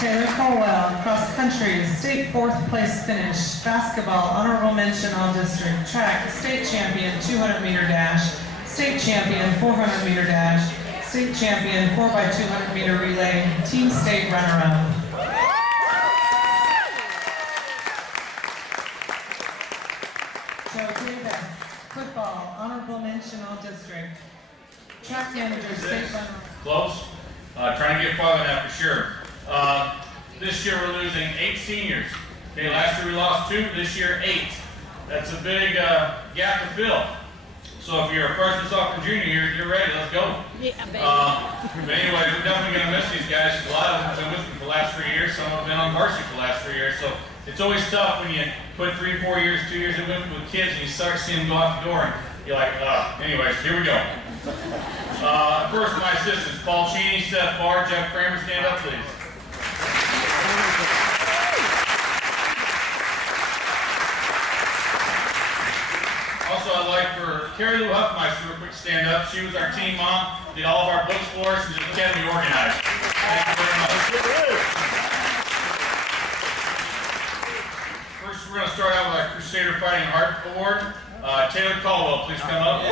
Taylor Colwell, cross country, state 4th place finish. Basketball, honorable mention all district. Track, state champion 200 meter dash, state champion 400 meter dash, state champion 4x200 meter relay, team state runner-up. Joe Davis, football, honorable mention all district. Track manager, state runner-up. Close. Trying to get farther than that for sure. This year we're losing 8 seniors. Okay, last year we lost 2, this year 8. That's a big gap to fill. So if you're a freshman, sophomore, junior, you're ready. Let's go. Yeah, baby. But anyways, we're definitely going to miss these guys. A lot of them have been with me for the last 3 years. Some have been on varsity for the last 3 years. So it's always tough when you put 3, 4 years, 2 years in with kids and you start seeing them go out the door and you're like, anyways, here we go. First, my assistants, Paul Cheney, Seth Barr, Jeff Kramer, stand up, please. Also, I'd like for Carrie Lou Huffmeister to quick stand up. She was our team mom, did all of our books for us, and just kept me organized. Thank you very much. First, we're going to start out with our Crusader Fighting Heart Award. Taylor Colwell, please come up.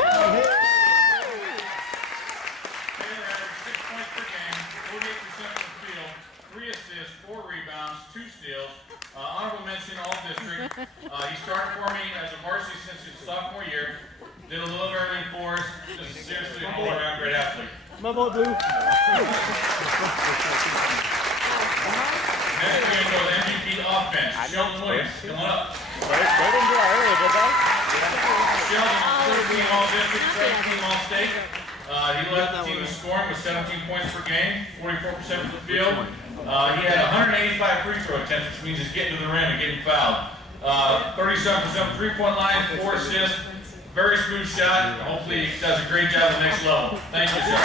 Honorable mention, all district. He started for me as a varsity since his sophomore year. Did a little everything for us. Just seriously an all-around great athlete. Next, we're going to go with MVP offense. Sheldon Williams, come on up. Sheldon, 13 all district, 17 all state. He led the team in scoring with 17 points per game, 44% of the field. He had 185 free throw attempts, which means he's getting to the rim and getting fouled. 37% three-point line, 4 assists, very smooth shot. Hopefully he does a great job at the next level. Thank you, Jeff.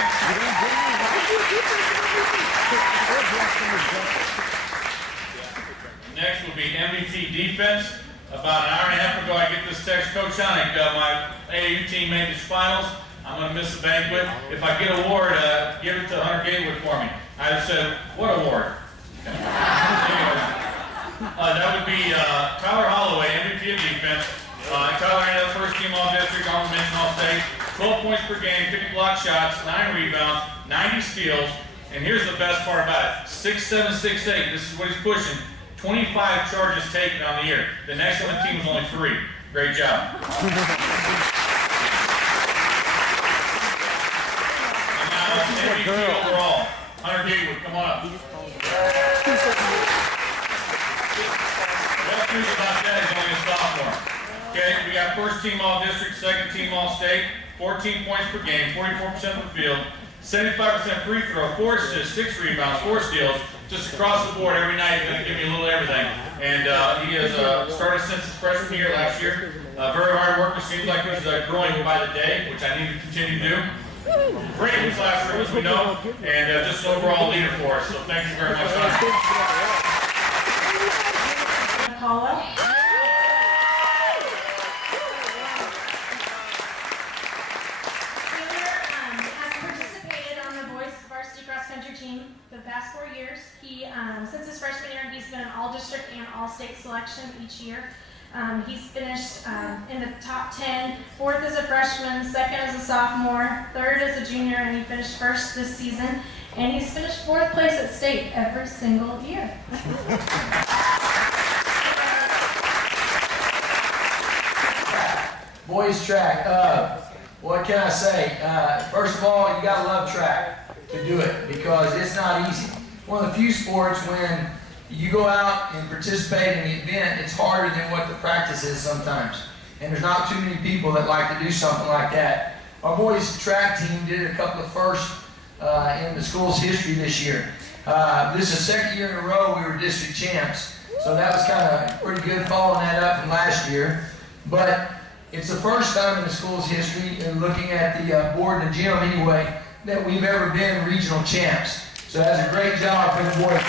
Next will be MVP defense. About an hour and a half ago, I get this text, Coach Honig, my AAU team made the finals. I'm going to miss the banquet. If I get an award, give it to Hunter Gatewood for me. I said, what award? Anyways, that would be Tyler Holloway, MVP of defense. Tyler had the first team all district, all mention all state. 12 points per game, 50 block shots, 9 rebounds, 90 steals. And here's the best part about it. 6'7", 6'8". This is what he's pushing. 25 charges taken on the year. The next on the team was only 3. Great job. MVP overall, Hunter Gatewood, come on up. Best news about that is only a sophomore. Okay, we got first team all district, second team all state, 14 points per game, 44% of the field, 75% free throw, 4 assists, 6 rebounds, 4 steals, just across the board every night. He's going to give me a little everything. And he has started since his freshman year last year. Very hard worker, seems like he's growing by the day, which I need to continue to do. Great in classroom, as we know, and just an overall leader for us. So thank you very much. Colwell. Taylor has participated on the boys varsity cross country team for the past 4 years. He, since his freshman year, he's been an all-district and all-state selection each year. He's finished in the top 10, 4th as a freshman, 2nd as a sophomore, 3rd as a junior, and he finished 1st this season. And he's finished 4th place at state every single year. Boys track. What can I say? First of all, you gotta love track to do it because it's not easy. One of the few sports when you go out and participate in the event, it's harder than what the practice is sometimes. And there's not too many people that like to do something like that. Our boys track team did a couple of firsts in the school's history this year. This is the second year in a row we were district champs. So that was kind of pretty good following that up from last year. But it's the first time in the school's history, and looking at the board and the gym anyway, that we've ever been regional champs. So that's a great job for the boys.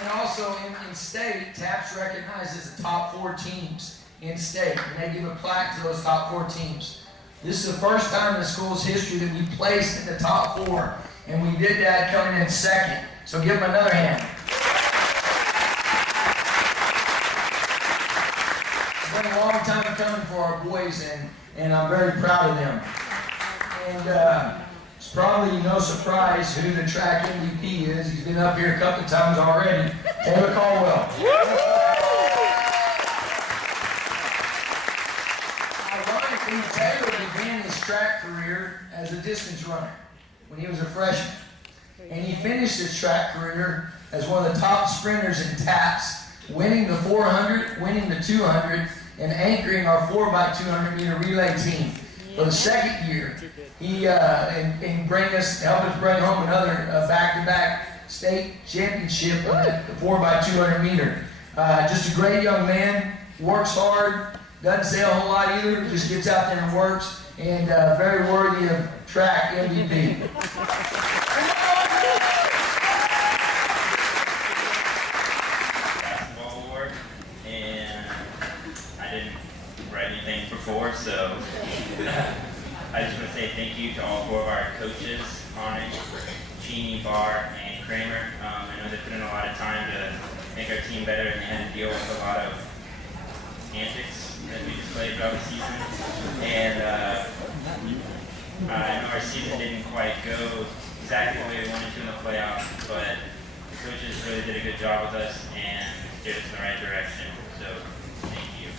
And also in state, TAPS recognizes the top 4 teams in state, and they give a plaque to those top 4 teams. This is the first time in the school's history that we placed in the top 4, and we did that coming in second. So give them another hand. It's been a long time coming for our boys, and I'm very proud of them. And it's probably no surprise who the track MVP is. He's been up here a couple of times already. Taylor Colwell. Ironically, Taylor began his track career as a distance runner when he was a freshman. And he finished his track career as one of the top sprinters in taps, winning the 400, winning the 200, and anchoring our 4x200 meter relay team. For the second year, he helped us bring home another back-to-back state championship on the 4x200 meter. Just a great young man, works hard, doesn't say a whole lot either, just gets out there and works, and very worthy of track MVP. Basketball award, and I didn't write anything before, so I just want to say thank you to all 4 of our coaches, Onyx, Cheney, Barr, and Kramer. I know they put in a lot of time to make our team better, and they had to deal with a lot of antics that we displayed throughout the season. And I know our season didn't quite go exactly the way we wanted to in the playoffs, but the coaches really did a good job with us and steered us in the right direction. So, thank you.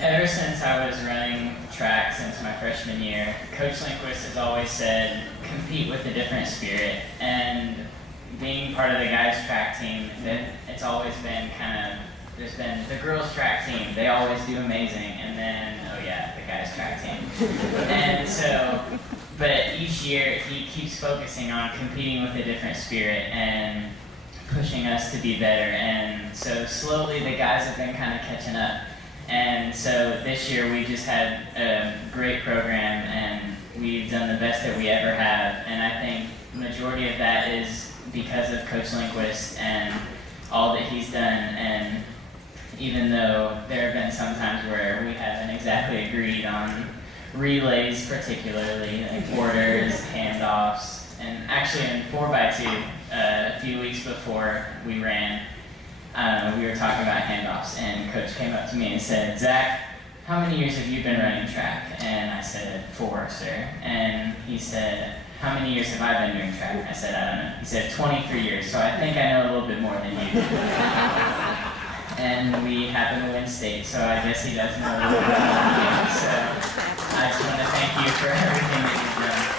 Ever since I was running track since my freshman year, Coach Lindquist has always said, compete with a different spirit. And being part of the guys' track team, it's always been there's been the girls' track team, they always do amazing, and then, oh yeah, the guys' track team. And so, but each year he keeps focusing on competing with a different spirit and pushing us to be better. And so slowly the guys have been kind of catching up. And so this year we just had a great program, and we've done the best that we ever have. And I think the majority of that is because of Coach Lindquist and all that he's done. And even though there have been some times where we haven't exactly agreed on relays, particularly like orders, handoffs, and actually in 4x2, a few weeks before we ran, we were talking about handoffs, and Coach came up to me and said, "Zach, how many years have you been running track?" And I said, 4, sir. And he said, "How many years have I been doing track?" I said, "I don't know." He said, 23 years, so I think I know a little bit more than you. And we happen to win state, so I guess he does know a little bit more than me. So I just want to thank you for everything that you've done.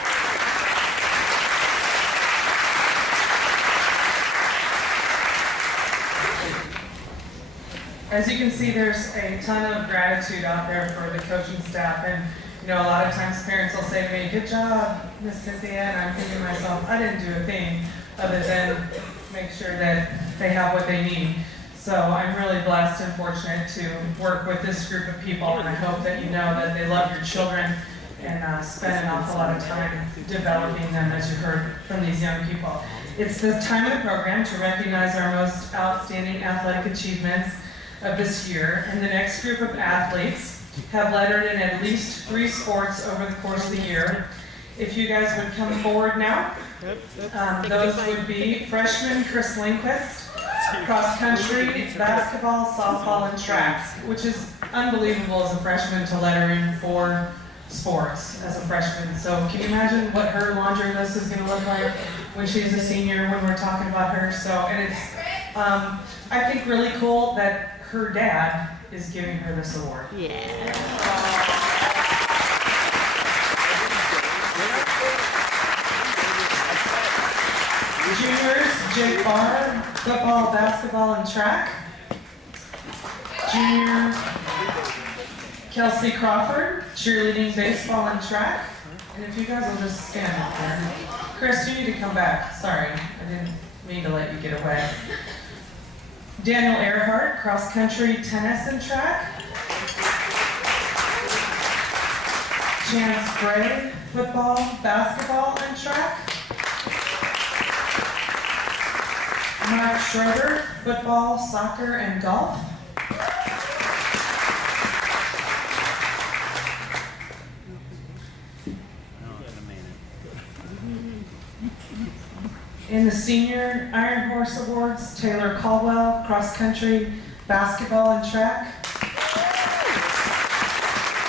As you can see, there's a ton of gratitude out there for the coaching staff, and a lot of times parents will say to me, "Good job, Miss Cynthia," and I'm thinking to myself, I didn't do a thing other than make sure that they have what they need. So I'm really blessed and fortunate to work with this group of people, and I hope that you know that they love your children and spend an awful lot of time developing them, as you heard from these young people. It's the time of the program to recognize our most outstanding athletic achievements of this year, and the next group of athletes have lettered in at least 3 sports over the course of the year. If you guys would come forward now, those would be freshman Chris Lindquist, cross country, basketball, softball, and track, which is unbelievable as a freshman to letter in 4 sports as a freshman. So can you imagine what her laundry list is going to look like when she's a senior, when we're talking about her? So, and it's, I think, really cool that her dad is giving her this award. Yeah. Juniors, Jake Barr, football, basketball, and track. Junior, Kelsey Crawford, cheerleading, baseball, and track. And if you guys will just stand up there. Chris, you need to come back. Sorry, I didn't mean to let you get away. Daniel Earhart, cross country, tennis, and track. Chance Gray, football, basketball, and track. Mark Schroeder, football, soccer, and golf. In the Senior Iron Horse Awards, Taylor Colwell, cross country, basketball, and track.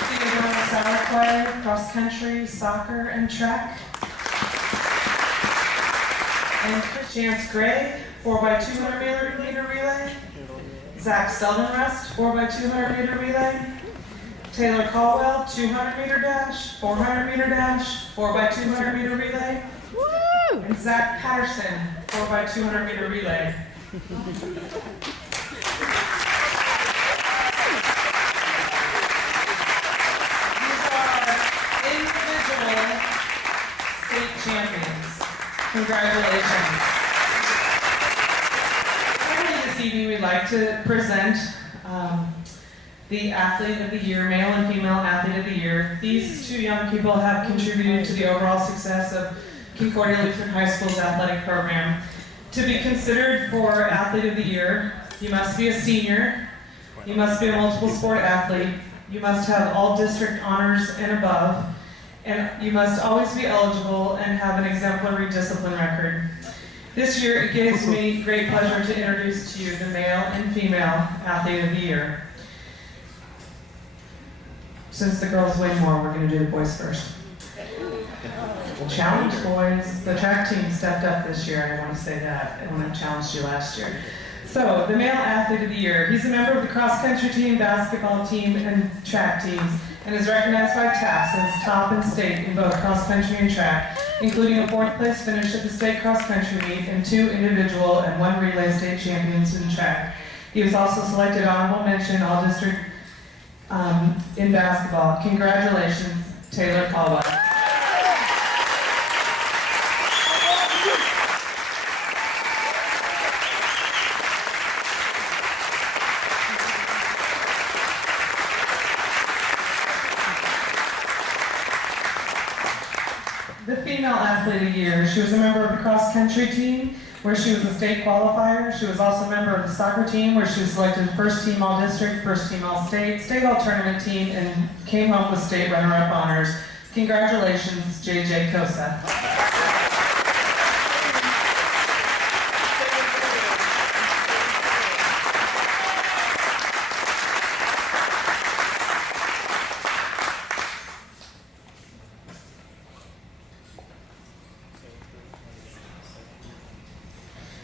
Theodore Salacquay, cross country, soccer, and track. And Chance Gray, 4x200 meter relay. Zach Seldenrust, 4x200 meter relay. Taylor Colwell, 200 meter dash, 400 meter dash, 4x200 meter relay. And Zach Patterson, 4x200 meter relay. These are individual state champions. Congratulations. Finally, this evening we'd like to present the Athlete of the Year, male and female Athlete of the Year. These two young people have contributed to the overall success of Concordia Lutheran High School's athletic program. To be considered for Athlete of the Year, you must be a senior, you must be a multiple sport athlete, you must have all district honors and above, and you must always be eligible and have an exemplary discipline record. This year, it gives me great pleasure to introduce to you the male and female Athlete of the Year. Since the girls win more, we're going to do the boys first. Challenge, boys. The track team stepped up this year, I want to say that, when I challenged you last year. So, the male Athlete of the Year. He's a member of the cross-country team, basketball team, and track teams, and is recognized by TAPS as top in state in both cross-country and track, including a 4th place finish at the state cross-country meet and 2 individual and 1 relay state champions in track. He was also selected honorable mention all-district in basketball. Congratulations, Taylor Colwell. The female Athlete of the Year. She was a member of the cross-country team, where she was a state qualifier. She was also a member of the soccer team, where she was selected first team all-district, first team all-state, state all-tournament team, and came home with state runner-up honors. Congratulations, JJ Kosa.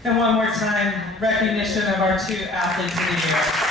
And one more time, recognition of our 2 athletes of the year.